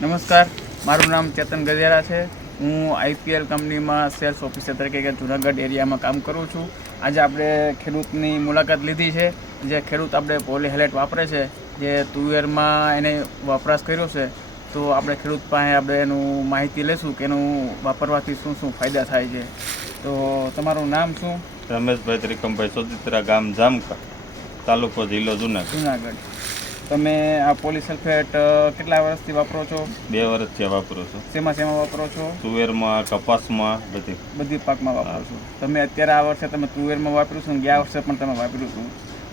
નમસ્કાર, મારું નામ ચેતન ગજેરા છે. હું આઈપીએલ કંપનીમાં સેલ્સ ઓફિસર તરીકે જુનાગઢ એરિયામાં કામ કરું છું. આજે આપણે ખેડૂતની મુલાકાત લીધી છે. જે ખેડૂત આપણે પોલી હેલેટ વાપરે છે, જે તુવેરમાં એને વપરાશ કર્યો છે, તો આપણે ખેડૂત પાસે આપણે એનું માહિતી લેશું કે એનું વાપરવાથી શું શું ફાયદા થાય છે. તો તમારું નામ શું? રમેશભાઈ ત્રિકમભાઈ સોદિત્રા, ગામ જામકા, તાલુકો જિલ્લો જુનાગઢ. તમે આ પોલી સલ્ફેટ કેટલા વર્ષથી વાપરો છો? 2 વર્ષથી વાપરું છું. શેમાં વાપરો છો? તુવેરમાં, કપાસમાં, બધી પાકમાં વાપરો છો. તમે અત્યારે આ વર્ષે તમે તુવેરમાં વાપર્યું છે અને ગયા વર્ષે પણ તમે વાપર્યું હતું,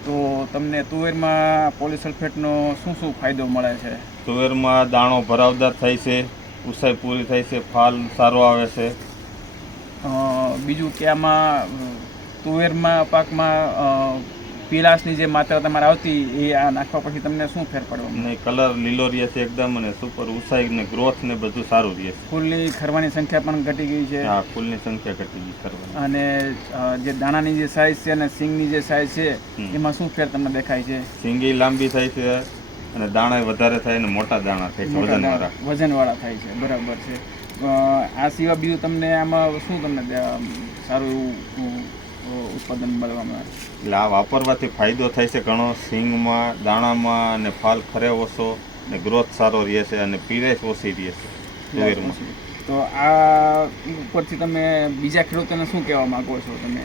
તો તમને તુવેરમાં પોલી સલ્ફેટનો શું શું ફાયદો મળે છે? તુવેરમાં દાણો ભરાવદાર થાય છે, ઊંચાઈ પૂરી થાય છે, ફાલ સારો આવે છે. બીજું કે આમાં તુવેરમાં પાકમાં પીળાશની જે માત્રા તમારે આવતી એ આ નાખવા પછી તમને શું ફેર પડવો? ને કલર લીલો રહે છે એકદમ, અને સુપર ઊંચાઈ ને ગ્રોથ ને બધું સારું રહે છે. ફૂલની ખરવાની સંખ્યા પણ ઘટી ગઈ છે. હા, ફૂલની સંખ્યા ઘટી ગઈ ખરવાની. અને જે દાણાની જે સાઇઝ છે અને સિંગની જે સાઇઝ છે એમાં શું ફેર તમને દેખાય છે? સિંગી લાંબી થાય છે અને દાણા વધારે થાય અને મોટા દાણા થાય છે, વજનવાળા થાય છે. બરાબર છે. આ સિવાય બીજું તમને આમાં શું તમને સારું એવું ઉત્પાદન મળવામાં આવે? એટલે આ વાપરવાથી ફાયદો થાય છે ઘણો. સિંગમાં, દાણામાં અને ફાલ ખરે ઓછો ને ગ્રોથ સારો રહે છે અને પીળાશ ઓછી રહે છે તુવેરમાં. તો આ ઉપરથી તમે બીજા ખેડૂતોને શું કહેવા માંગો છો? તમે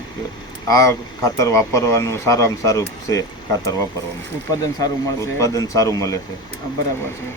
આ ખાતર વાપરવાનું સારામાં સારું છે. ખાતર વાપરવાનું ઉત્પાદન સારું મળશે. ઉત્પાદન સારું મળે છે. બરાબર છે.